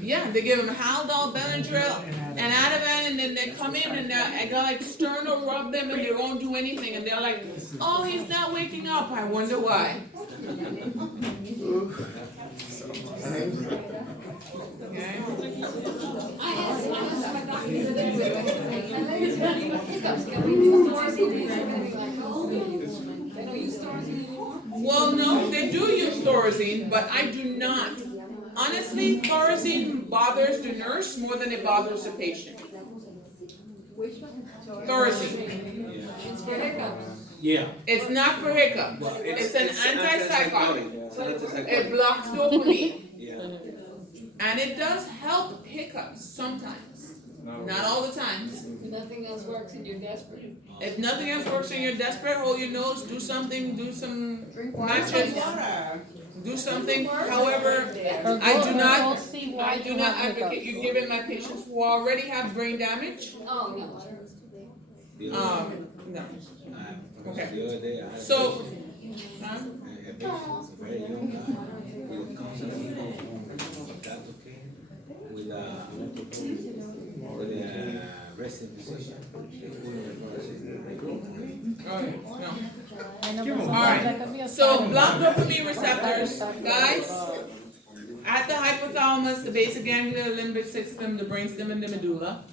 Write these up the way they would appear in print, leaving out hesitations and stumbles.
Yeah, they give them Haldol, Benadryl, and Ativan, and then they come in and they go like sternal rub them, and they won't do anything, and they're like, "Oh, he's not waking up. I wonder why." Okay. Well, no, they do use Thorazine, but I do not. Honestly, Thorazine bothers the nurse more than it bothers the patient. Thorazine. It's for hiccups. Yeah. It's not for hiccups. It's an antipsychotic. It blocks dopamine. Yeah. And it does help hiccups sometimes. Not all the times. If nothing else works and you're desperate. If nothing else works and you're desperate, hold your nose, do something, do some matches, do something. However, I do not advocate you giving my patients who already have brain damage. Oh, no. No. Okay. The other day I had So, a patient, a very young guy, with counseling that's okay, with a resting position. Alright, so block dopamine receptors, guys, at the hypothalamus, the basic ganglia, the limbic system, the brainstem, and the medulla.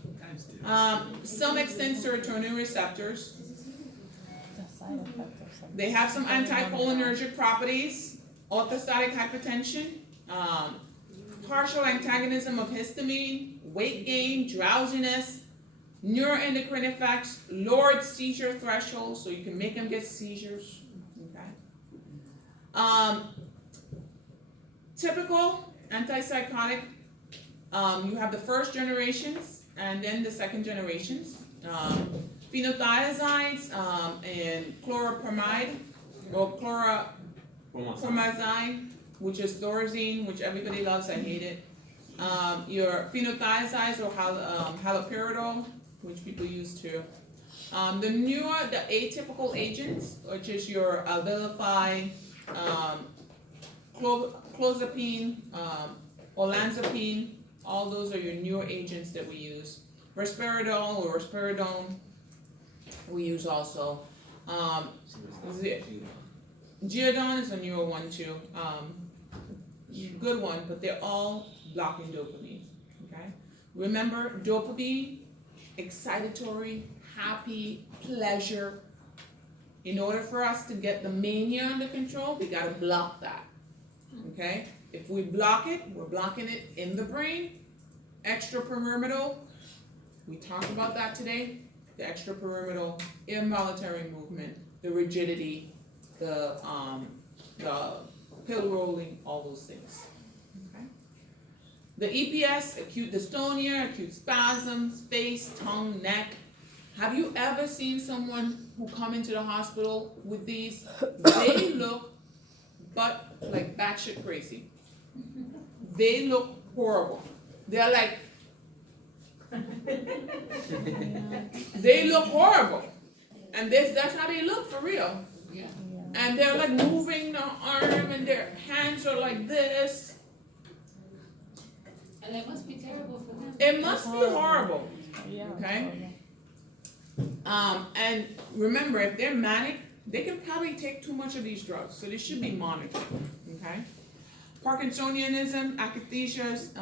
Some extent serotonin receptors. They have some anticholinergic properties, orthostatic hypotension, partial antagonism of histamine, weight gain, drowsiness, neuroendocrine effects, lowered seizure threshold, so you can make them get seizures. Okay. Typical antipsychotic, you have the first generations and then the second generations. Phenothiazides and chloropramide or chlorpromazine, which is Thorazine, which everybody loves. I hate it. Your phenothiazides or haloperidol, which people use too. The atypical agents, which is your Abilify, clozapine, olanzapine, all those are your newer agents that we use. Risperidol or risperidone, we use also. Geodon is a newer one too. Good one, but they're all blocking dopamine. Okay. Remember, dopamine, excitatory, happy, pleasure. In order for us to get the mania under control, we gotta block that. Okay. If we block it, we're blocking it in the brain. Extrapyramidal, we talked about that today. The extrapyramidal, involuntary movement, the rigidity, the pill rolling, all those things. Okay. The EPS, acute dystonia, acute spasms, face, tongue, neck. Have you ever seen someone who come into the hospital with these? They look like batshit crazy. They look horrible. They're like, they look horrible. And that's how they look for real. Yeah. And they're like moving the arm and their hands are like this. And it must be terrible for them. It must be horrible. Okay? And remember, if they're manic, they can probably take too much of these drugs. So they should be monitored. Okay? Parkinsonianism, akathisias,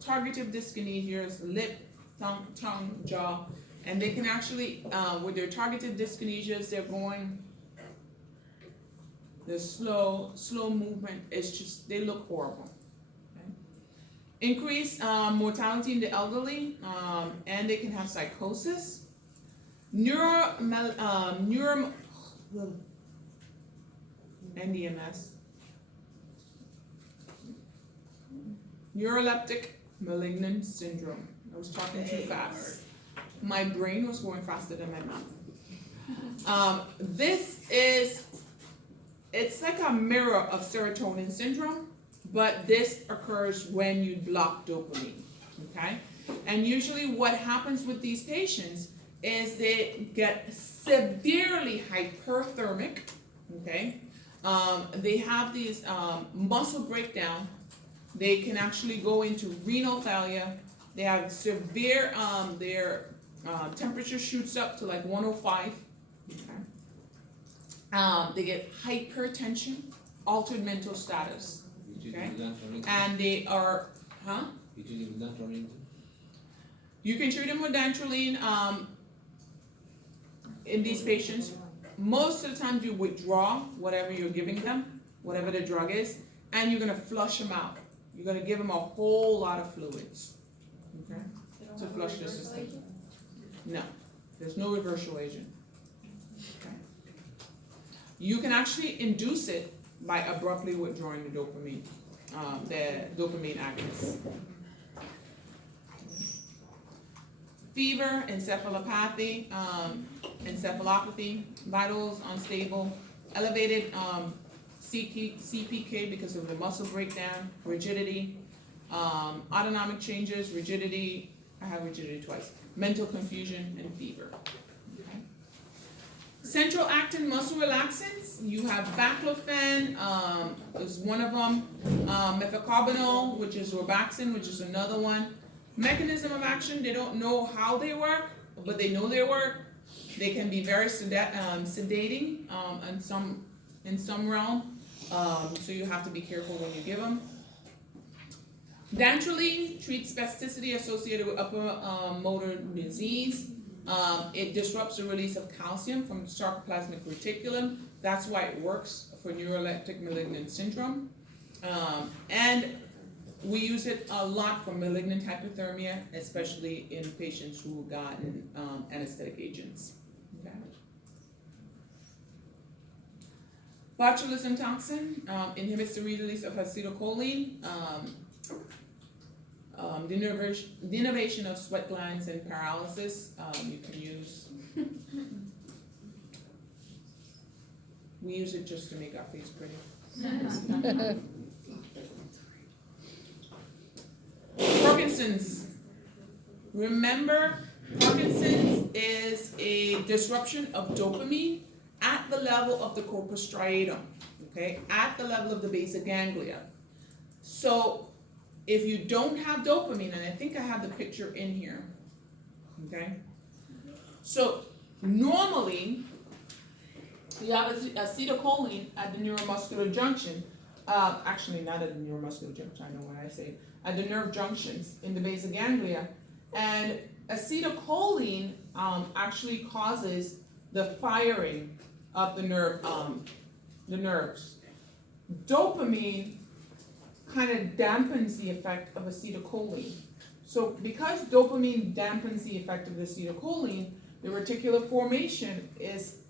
targeted dyskinesias, lip, tongue, jaw. And they can actually, with their targeted dyskinesias, they're going, the slow movement, it's just, they look horrible. Okay? Increased mortality in the elderly, and they can have psychosis. NDMS. Neuroleptic malignant syndrome. I was talking too fast. My brain was going faster than my mouth. It's like a mirror of serotonin syndrome, but this occurs when you block dopamine, okay? And usually what happens with these patients is they get severely hyperthermic, okay? They have these muscle breakdown, They can actually go into renal failure. They have severe, their temperature shoots up to like 105. Okay. They get hypertension, altered mental status, okay? And they are, you can treat them with dantrolene in these patients. Most of the time you withdraw whatever you're giving them, whatever the drug is, and you're gonna flush them out. You're gonna give them a whole lot of fluids, okay, to flush the system. No, there's no reversal agent. Okay. You can actually induce it by abruptly withdrawing the dopamine agonist. Fever, encephalopathy, encephalopathy, vitals unstable, elevated CPK because of the muscle breakdown, rigidity, autonomic changes, rigidity, I have rigidity twice, mental confusion, and fever. Okay. Central acting muscle relaxants, you have baclofen, is one of them, methocarbamol, which is robaxin, which is another one. Mechanism of action, they don't know how they work, but they know they work. They can be very sedating in some realm, so you have to be careful when you give them. Dantrolene treats spasticity associated with upper motor disease. It disrupts the release of calcium from the sarcoplasmic reticulum. That's why it works for neuroleptic malignant syndrome. And we use it a lot for malignant hypothermia, especially in patients who have gotten anesthetic agents. Okay. Botulism toxin inhibits the release of acetylcholine. The innervation of sweat glands and paralysis, you can use. We use it just to make our face pretty. Parkinson's. Remember, Parkinson's is a disruption of dopamine at the level of the corpus striatum, okay, at the level of the basic ganglia. So if you don't have dopamine, and I think I have the picture in here, okay? So normally, you have acetylcholine at the neuromuscular junction, actually not at the neuromuscular junction, I know what I say, at the nerve junctions in the basal ganglia, and acetylcholine actually causes the firing of the nerves. Dopamine kind of dampens the effect of acetylcholine. So because dopamine dampens the effect of the acetylcholine, the reticular formation is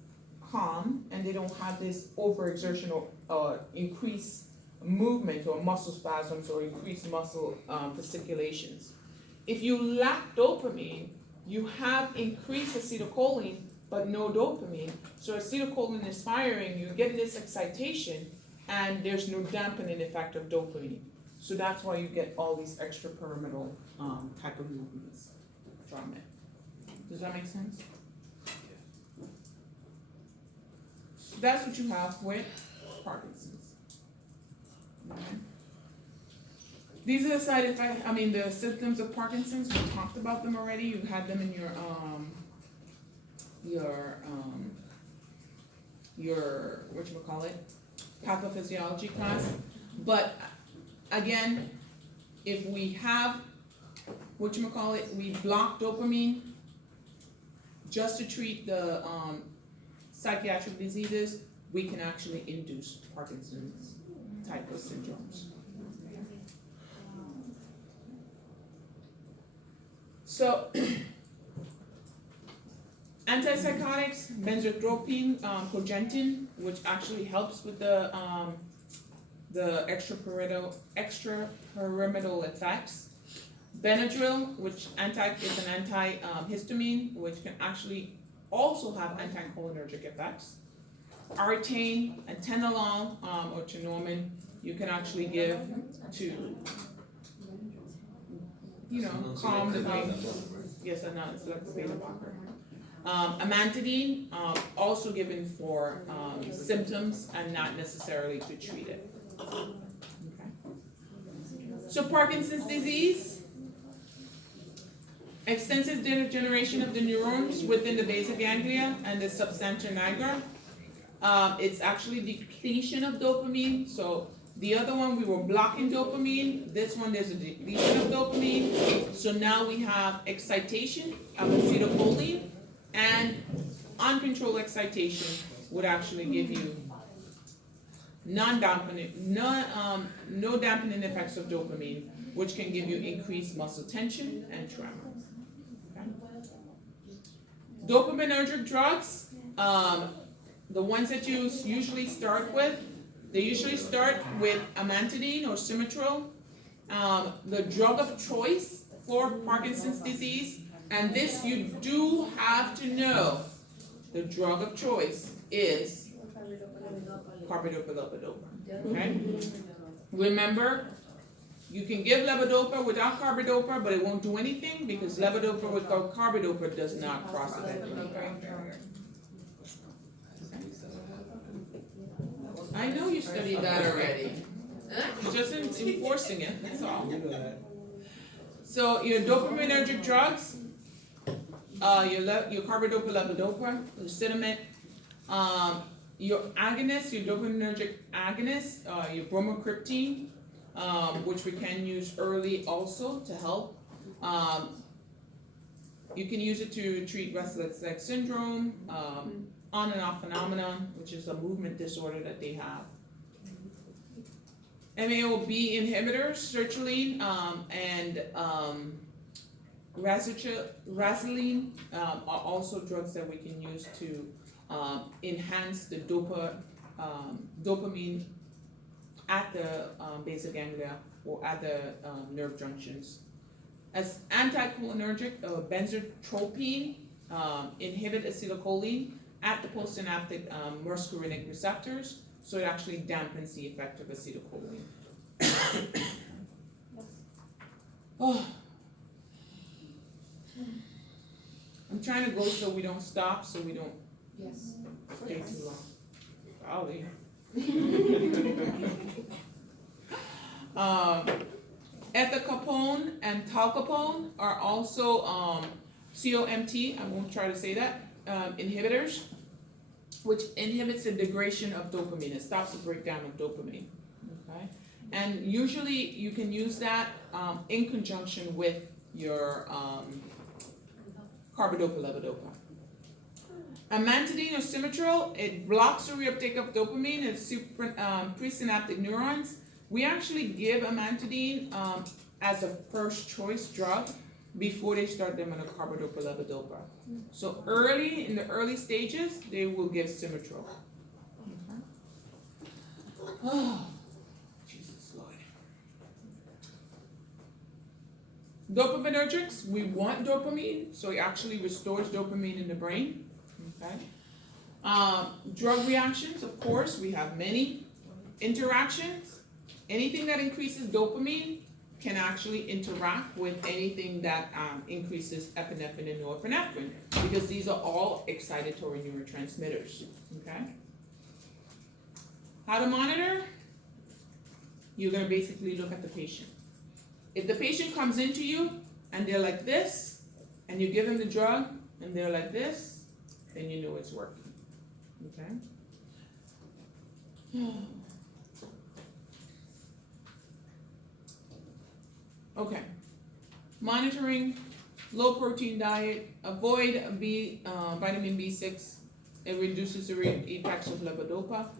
calm, and they don't have this overexertion or increased movement or muscle spasms or increased muscle fasciculations. If you lack dopamine, you have increased acetylcholine but no dopamine. So acetylcholine is firing, you're getting this excitation, and there's no dampening effect of dopamine. So that's why you get all these extrapyramidal type of movements from it. Does that make sense? That's what you have with Parkinson's. Okay. These are the side effects, the symptoms of Parkinson's. We talked about them already. You had them in your pathophysiology class. But again, if we have, we block dopamine just to treat the psychiatric diseases, we can actually induce Parkinson's type of syndromes. So, antipsychotics, benzotropine, cogentin, which actually helps with the extrapyramidal effects. Benadryl, which is an antihistamine, which can actually also have anticholinergic effects. Artane, atenolol, or tenormin, you can actually give to, calm the brain. Yes, a non-selective beta blocker. Amantadine, also given for symptoms and not necessarily to treat it. Okay. So Parkinson's disease, extensive degeneration of the neurons within the basal ganglia and the substantia nigra. It's actually depletion of dopamine. So the other one we were blocking dopamine. This one there's a depletion of dopamine. So now we have excitation of acetylcholine, and uncontrolled excitation would actually give you non-dampening, no dampening effects of dopamine, which can give you increased muscle tension and tremor. Okay. Dopaminergic drugs, the ones that you usually start with, they usually start with amantadine or Cimetrol, the drug of choice for Parkinson's disease, and this you do have to know. The drug of choice is carbidopa-levodopa. Okay? Remember, you can give levodopa without carbidopa, but it won't do anything because levodopa without carbidopa does not cross the blood-brain barrier. I know you studied that already. Just enforcing it, that's all. So your dopaminergic drugs, your carbidopa, levodopa, lucidamate, your agonists, your dopaminergic agonists, your bromocriptine, which we can use early also to help. You can use it to treat restless leg syndrome, on and off phenomenon, which is a movement disorder that they have. MAO-B inhibitors, sertraline, and razoline are also drugs that we can use to enhance the dopamine at the basal ganglia or at the nerve junctions. As anticholinergic, benzotropine inhibit acetylcholine at the postsynaptic muscarinic receptors, so it actually dampens the effect of acetylcholine. Oh. I'm trying to go so we don't stop, so we don't stay too long. Golly. Ethacapone and talcapone are also COMT, I won't try to say that, inhibitors, which inhibits the degradation of dopamine. It stops the breakdown of dopamine. Okay? And usually you can use that in conjunction with your carbidopa-levodopa. Amantadine or Cimetrol, it blocks the reuptake of dopamine in presynaptic neurons. We actually give amantadine as a first choice drug before they start them on a carbidopa-levodopa. So early, in the early stages, they will give Cimetrol. Okay. Oh, Jesus Lord. Dopaminergics, we want dopamine, so it actually restores dopamine in the brain. Okay. Drug reactions, of course, we have many. Interactions, anything that increases dopamine can actually interact with anything that increases epinephrine and norepinephrine, because these are all excitatory neurotransmitters. Okay. How to monitor? You're going to basically look at the patient. If the patient comes into you and they're like this, and you give them the drug and they're like this, then you know it's working. Okay? Okay. Monitoring, low protein diet, avoid vitamin B6. It reduces the effects of levodopa.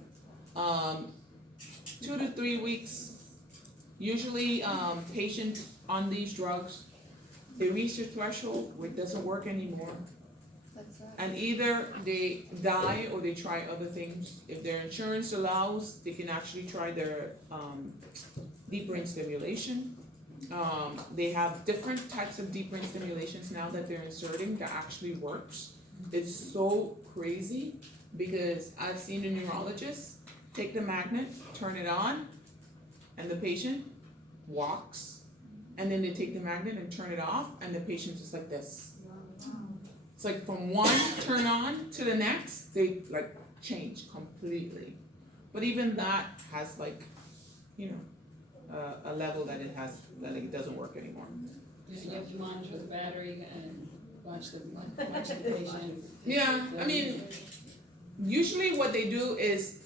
2 to 3 weeks. Usually patients on these drugs, they reach a threshold where it doesn't work anymore. And either they die or they try other things. If their insurance allows, they can actually try their deep brain stimulation. They have different types of deep brain stimulations now that they're inserting that actually works. It's so crazy because I've seen a neurologist take the magnet, turn it on, and the patient walks, and then they take the magnet and turn it off, and the patient's just like this. It's like from one turn on to the next, they like change completely. But even that has like, a level that it doesn't work anymore. You have to monitor the battery and watch the patient. Yeah, I mean, usually what they do is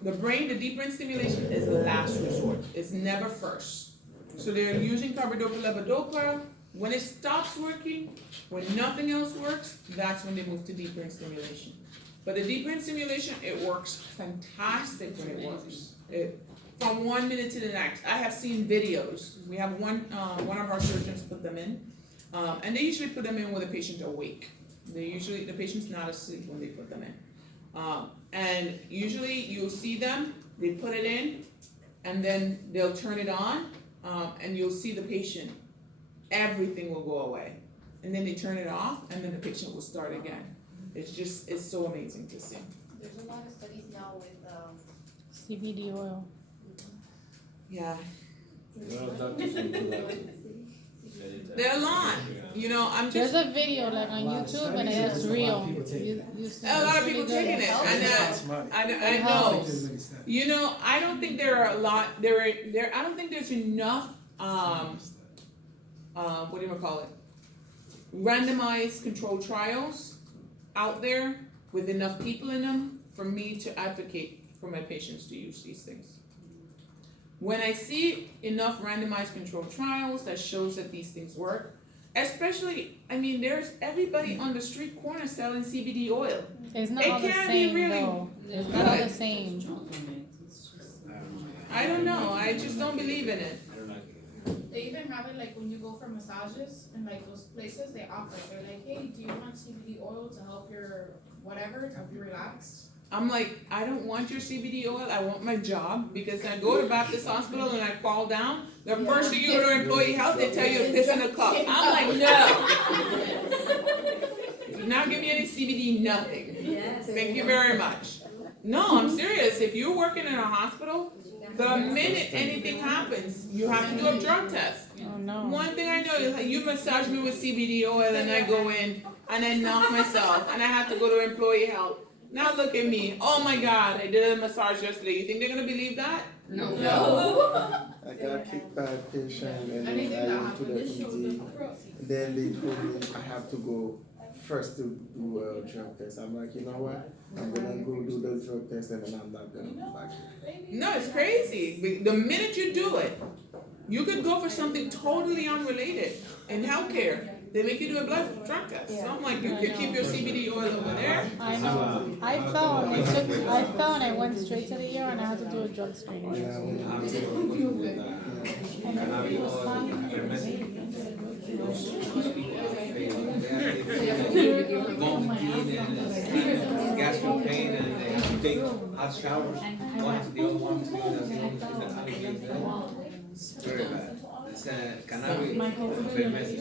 the deep brain stimulation is the last resort. It's never first. So they're using carbidopa levodopa. When it stops working, when nothing else works, that's when they move to deep brain stimulation. But the deep brain stimulation, it works fantastic when it works. From 1 minute to the next. I have seen videos. We have one of our surgeons put them in, and they usually put them in with a patient awake. The patient's not asleep when they put them in. And usually you'll see them, they put it in, and then they'll turn it on, and you'll see the patient. Everything will go away. And then they turn it off, and then the patient will start again. It's so amazing to see. There's a lot of studies now with CBD oil. Yeah. A lot of doctors will do that too. There are a lot. You know, I'm There's just, a video like on YouTube and it's real. You see, a lot of it's people really taking good. it, and I know. You know, I don't think there are a lot, I don't think there's enough, what do you call it? Randomized controlled trials out there with enough people in them for me to advocate for my patients to use these things. When I see enough randomized controlled trials that shows that these things work, especially, I mean, there's everybody on the street corner selling CBD oil. It's not It all the can be same really though. It's not all good. the same. I don't know, I just don't believe in it. I don't like it. they even have it like when you go for massages and like those places they offer it. They're like, hey, do you want CBD oil to help your whatever, to help you relax? I'm like, I don't want your CBD oil, I want my job, because I go to Baptist Hospital and I fall down, the first thing you go to employee health, they tell you to piss in a cup. I'm like, no. Do not give me any CBD, nothing. Yes. Thank you very much. No, I'm serious, if you're working in a hospital, the minute anything happens, you have to do a drug test. Oh no. One thing I know is like, you massage me with CBD oil and I go in and I knock myself and I have to go to employee health. Now look at me. Oh my God, I did a massage yesterday. You think they're gonna believe that? No. I got a kickback patient and then I went to the ED. Then they told me I have to go first to do a drug test. I'm like, you know what? I'm gonna go do the drug test and then I'm not gonna come back here. No, it's crazy. The minute you do it, you could go for something totally unrelated. In healthcare, they make you do a drug test. So I'm like, you could keep your CBD oil over there. I know. I fell and I went straight to the ER and I had to do a drug screening. Yeah, I'm taking with cannabis oil, ivermectin. Vomiting and gastric pain, and they have to take hot showers, one to the other, one to the other. That's the only thing that alleviates that. It's very bad. It's cannabis, ivermectin.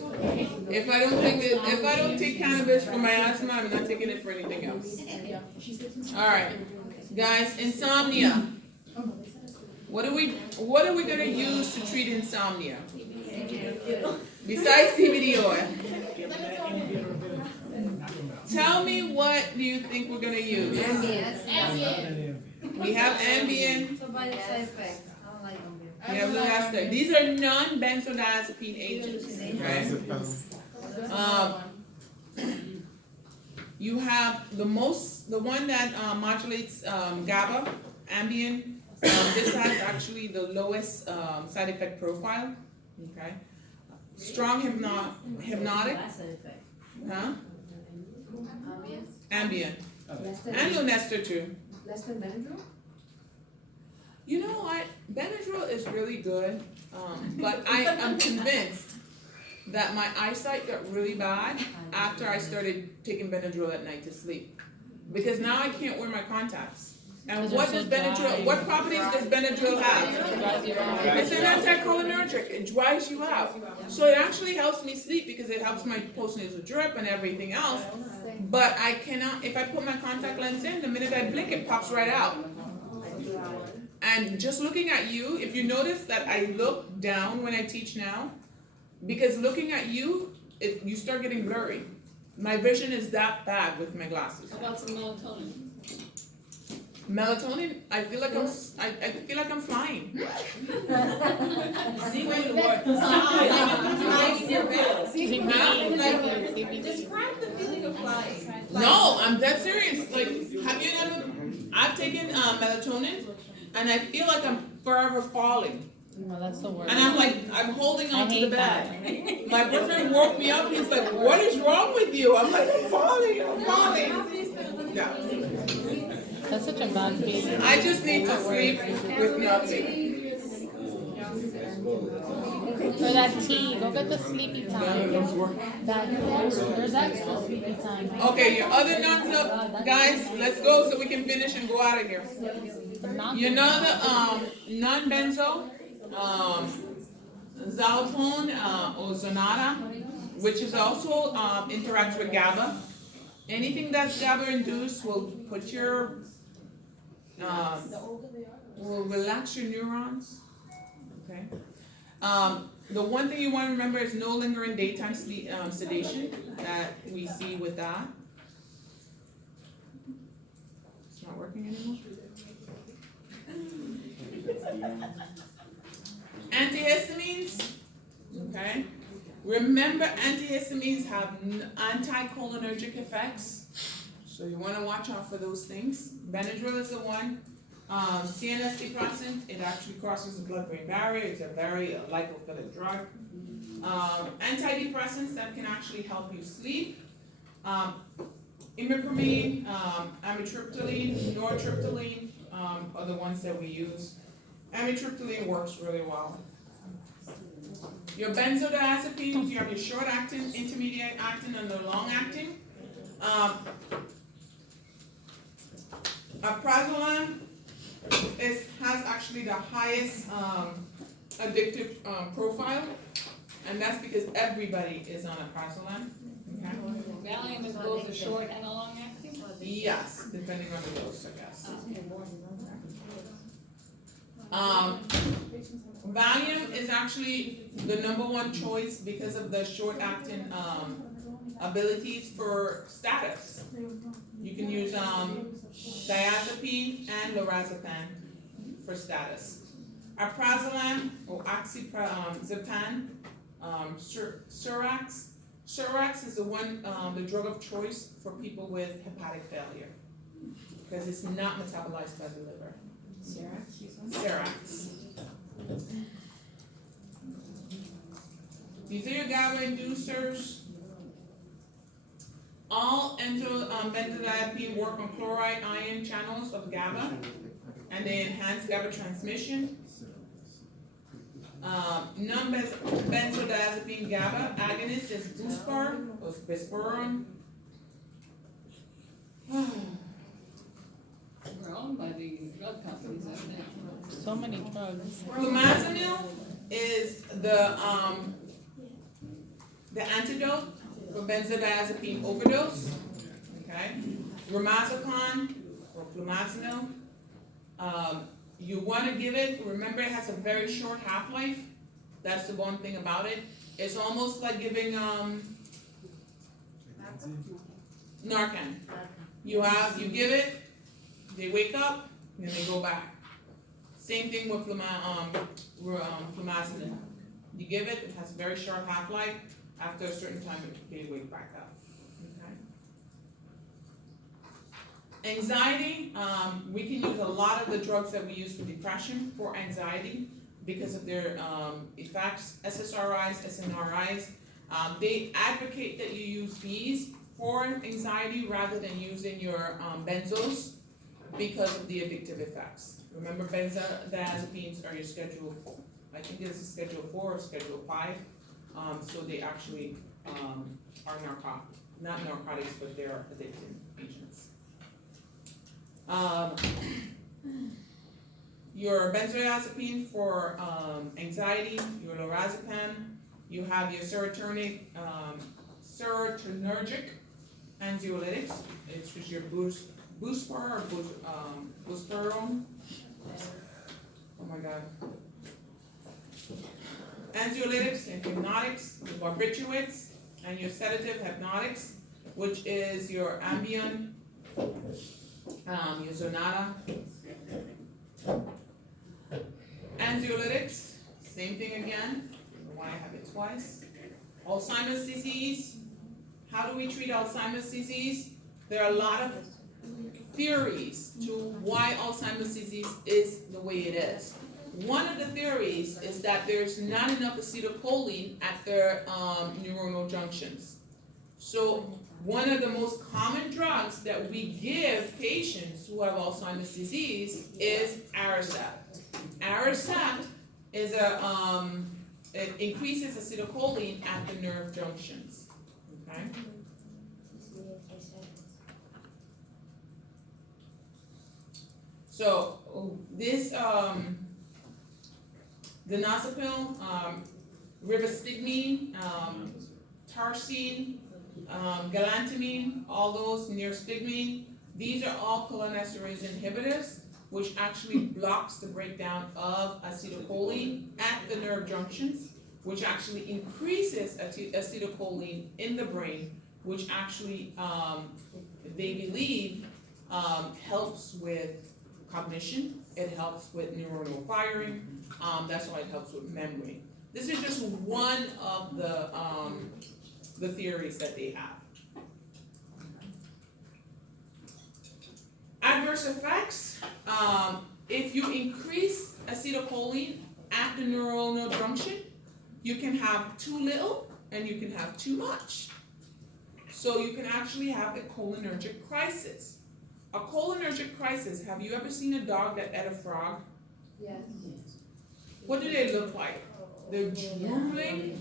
If I don't take cannabis for my asthma, I'm not taking it for anything else. All right, guys, insomnia. What are we gonna use to treat insomnia? Besides CBD oil. Tell me, what do you think we're gonna use? We have Ambien, So by the side effect, I don't like them. we have Lunesta. These are non-benzodiazepine agents, okay? You have the one that modulates GABA, Ambien. This has actually the lowest side effect profile, okay? Strong hypnotic, huh? Ambien. And Lunesta too. Less than Benadryl? You know what? Benadryl is really good, but I am convinced that my eyesight got really bad after I started taking Benadryl at night to sleep. Because now I can't wear my contacts. And what does Benadryl, what properties does Benadryl have? It's an anticholinergic, it dries you out. So it actually helps me sleep because it helps my postnasal drip and everything else. But I cannot, if I put my contact lens in, the minute I blink, it pops right out. And just looking at you, if you notice that I look down when I teach now, because looking at you, you start getting blurry. My vision is that bad with my glasses. How about some melatonin? Melatonin, I feel like I feel like I'm flying. See where you CBD. Describe the feeling of flying. No, I'm dead serious. Like, have you ever? I've taken melatonin, and I feel like I'm forever falling. No, that's the worst. And I'm like, I'm holding I on to the hate bed. My boyfriend woke me up. He's like, "What is wrong with you?" I'm like, "I'm falling. I'm falling." Yeah. That's such a bad feeling. I just need to sleep with nothing. Or that tea. Go get the sleepy time. There's extra sleepy time. Okay, your other nuns up, guys. Let's go so we can finish and go out of here. But not You know the non-benzo, xylitol or Zonata, which is also interacts with GABA. Anything that's GABA induced will put your will relax your neurons. Okay. The one thing you want to remember is no lingering daytime sleep, sedation that we see with that. It's not working anymore. Antihistamines, okay? Remember, antihistamines have anticholinergic effects, so you want to watch out for those things. Benadryl is the one. CNS depressant, it actually crosses the blood-brain barrier. It's a very lipophilic drug. Antidepressants that can actually help you sleep. Imipramine, amitriptyline, nortriptyline are the ones that we use. Amitriptyline works really well. Your benzodiazepines, you have your short-acting, intermediate-acting, and the long-acting. Alprazolam has actually the highest addictive profile, and that's because everybody is on alprazolam. Okay? Valium is both a short and a long acting? Yes, depending on the dose, I guess. Valium is actually the #1 choice because of the short-acting abilities for status. You can use diazepam and lorazepam for status. Alprazolam or oxazepam, Surax is the drug of choice for people with hepatic failure because it's not metabolized by the liver. Surax. These are your GABA inducers. All benzodiazepine work on chloride ion channels of GABA, and they enhance GABA transmission. Non-benzodiazepine GABA agonist is Buspar or Buspirone. We're owned by the drug companies, I think. so many drugs. Flumazenil is the antidote for benzodiazepine overdose. Okay, Romazepam or flumazenil. You want to give it. Remember, it has a very short half-life. That's the one thing about it. It's almost like giving Narcan. You give it, they wake up, and then they go back. Same thing with flumazenil. You give it, it has a very short half-life. After a certain time, they wake back up. Okay. Anxiety, we can use a lot of the drugs that we use for depression for anxiety because of their effects. SSRIs, SNRIs, they advocate that you use these for anxiety rather than using your benzos because of the addictive effects. Remember, benzodiazepines are your schedule, I think it's a schedule 4 or schedule 5. So they actually are not narcotics, but they're addictive agents. Your benzodiazepine for anxiety, your lorazepam, you have your serotonergic anxiolytics, which is your Buspar or Buspirone. Oh my God. Anxiolytics and hypnotics, your barbiturates, and your sedative hypnotics, which is your Ambien, Your Zonata. Anxiolytics, same thing again. I don't know why I have it twice. Alzheimer's disease. How do we treat Alzheimer's disease? There are a lot of theories to why Alzheimer's disease is the way it is. One of the theories is that there's not enough acetylcholine at their neuronal junctions. So one of the most common drugs that we give patients who have Alzheimer's disease is Aricept. Aricept is it increases acetylcholine at the nerve junctions. Okay. So this Donazepam, rivastigmine, tarsine, galantamine, all those neostigmine, these are all cholinesterase inhibitors, which actually blocks the breakdown of acetylcholine at the nerve junctions, which actually increases acetylcholine in the brain, which actually they believe helps with cognition, it helps with neuronal firing, that's why it helps with memory. This is just one of the theories that they have. Adverse effects, if you increase acetylcholine at the neuronal junction, you can have too little and you can have too much. So you can actually have a cholinergic crisis. A cholinergic crisis, have you ever seen a dog that ate a frog? Yes. What do they look like? They're drooling,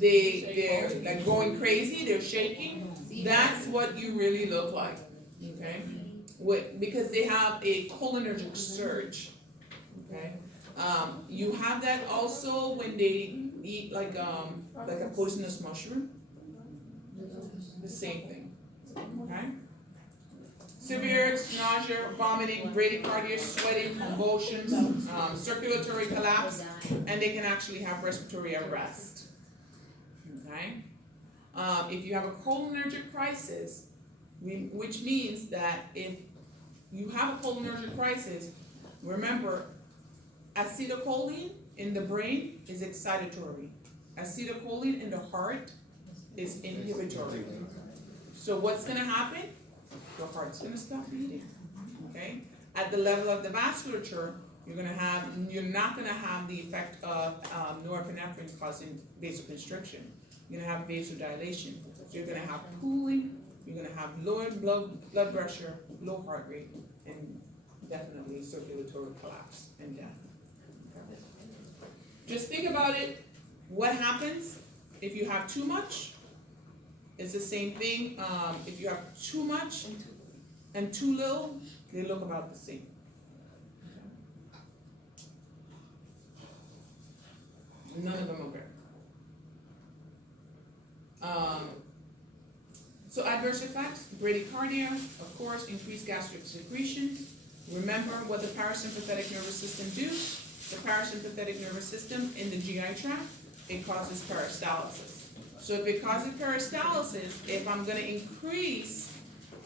they're like going crazy, they're shaking. That's what you really look like, okay? Because they have a cholinergic surge, okay? You have that also when they eat like a poisonous mushroom. The same thing, okay? Severe nausea, vomiting, bradycardia, sweating, convulsions, circulatory collapse, and they can actually have respiratory arrest. Okay? If you have a cholinergic crisis, which means that if you have a cholinergic crisis, remember, acetylcholine in the brain is excitatory. Acetylcholine in the heart is inhibitory. So what's going to happen? The heart's going to stop beating. Okay? At the level of the vasculature, you're not going to have the effect of norepinephrine causing vasoconstriction. You're going to have vasodilation. So you're going to have cooling. You're going to have lower blood pressure, low heart rate, and definitely circulatory collapse and death. Okay. Just think about it. What happens if you have too much? It's the same thing. If you have too much and too little, they look about the same. None of them are good. So adverse effects, bradycardia, of course, increased gastric secretion. Remember what the parasympathetic nervous system do. The parasympathetic nervous system in the GI tract, it causes peristalsis. So if it causes peristalsis, if I'm going to increase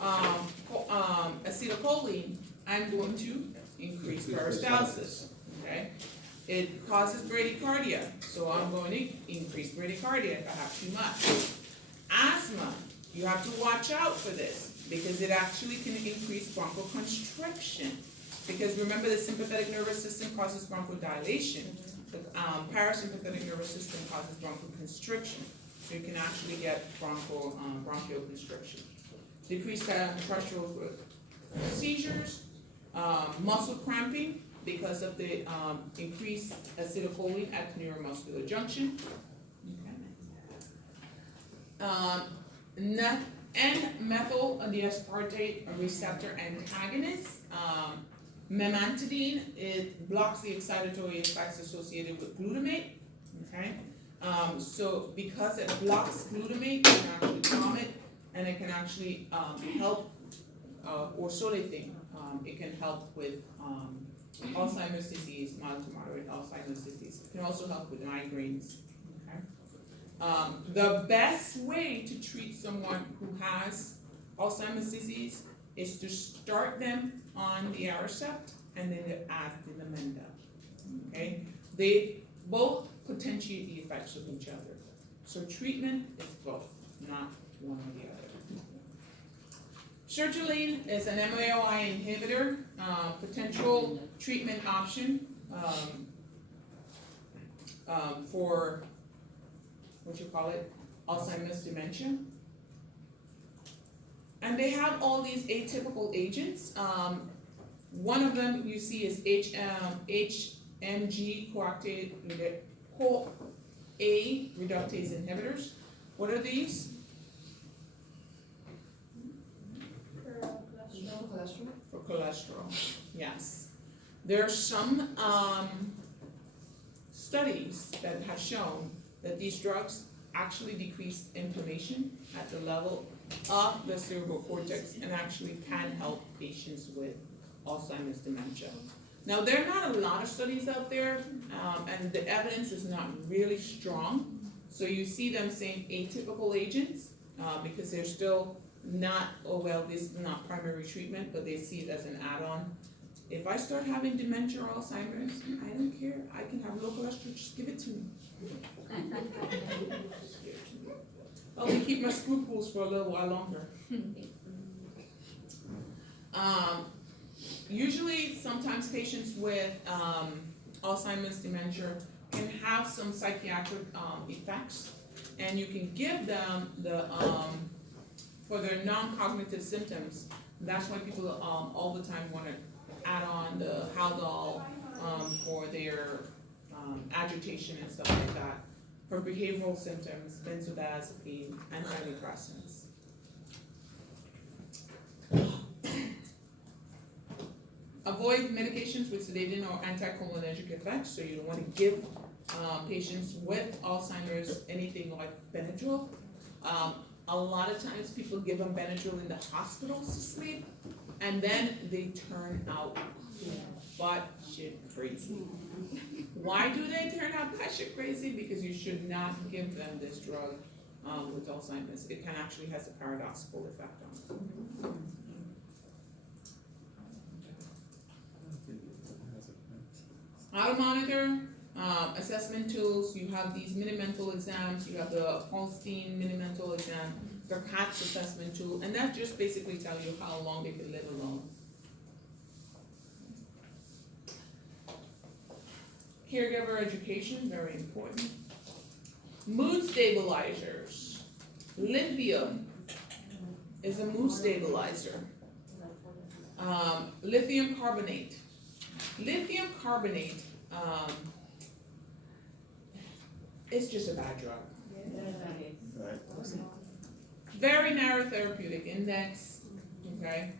acetylcholine, I'm going to increase peristalsis. Okay? It causes bradycardia, so I'm going to increase bradycardia if I have too much. Asthma, you have to watch out for this because it actually can increase bronchoconstriction. Because remember, the sympathetic nervous system causes bronchodilation. The parasympathetic nervous system causes bronchoconstriction. So you can actually get bronchial constriction. Decreased pressure seizures, muscle cramping because of the increased acetylcholine at the neuromuscular junction. Okay. N-methyl aspartate receptor antagonist. Memantidine, it blocks the excitatory effects associated with glutamate. Okay. So because it blocks glutamate, it can actually calm it, and it can actually help, or so they think, it can help with Alzheimer's disease, mild to moderate Alzheimer's disease. It can also help with migraines. Okay? The best way to treat someone who has Alzheimer's disease is to start them on the Aricept and then to add the Namenda. Okay? They both potentiate the effects of each other. So treatment is both, not one or the other. Sertraline is an MAOI inhibitor, potential treatment option for, Alzheimer's dementia. And they have all these atypical agents. One of them you see is HMG CoA reductase inhibitors. What are these? For cholesterol, yes. There are some studies that have shown that these drugs actually decrease inflammation at the level of the cerebral cortex and actually can help patients with Alzheimer's dementia. Now, there are not a lot of studies out there, and the evidence is not really strong. So you see them saying atypical agents, because they're still not, this is not primary treatment, but they see it as an add-on. If I start having dementia or Alzheimer's, I don't care. I can have low cholesterol, just give it to me. I'll keep my scruples for a little while longer. Usually, sometimes patients with Alzheimer's dementia can have some psychiatric effects, and you can give them the for their non-cognitive symptoms. That's why people all the time want to add on the Haldol for their agitation and stuff like that. For behavioral symptoms, benzodiazepine, antidepressants. Avoid medications with sedating or anticholinergic effects, so you don't want to give patients with Alzheimer's anything like Benadryl. A lot of times people give them Benadryl in the hospitals to sleep, and then they turn out batshit crazy. Why do they turn out batshit crazy? Because you should not give them this drug with Alzheimer's. It can actually has a paradoxical effect on them. How to monitor, assessment tools, you have these mini-mental exams, you have the Holstein mini-mental exam, the CATS assessment tool, and that just basically tells you how long they can live alone. Caregiver education, very important. Mood stabilizers. Lithium is a mood stabilizer. Lithium carbonate. Lithium carbonate is just a bad drug. Very narrow therapeutic index, okay?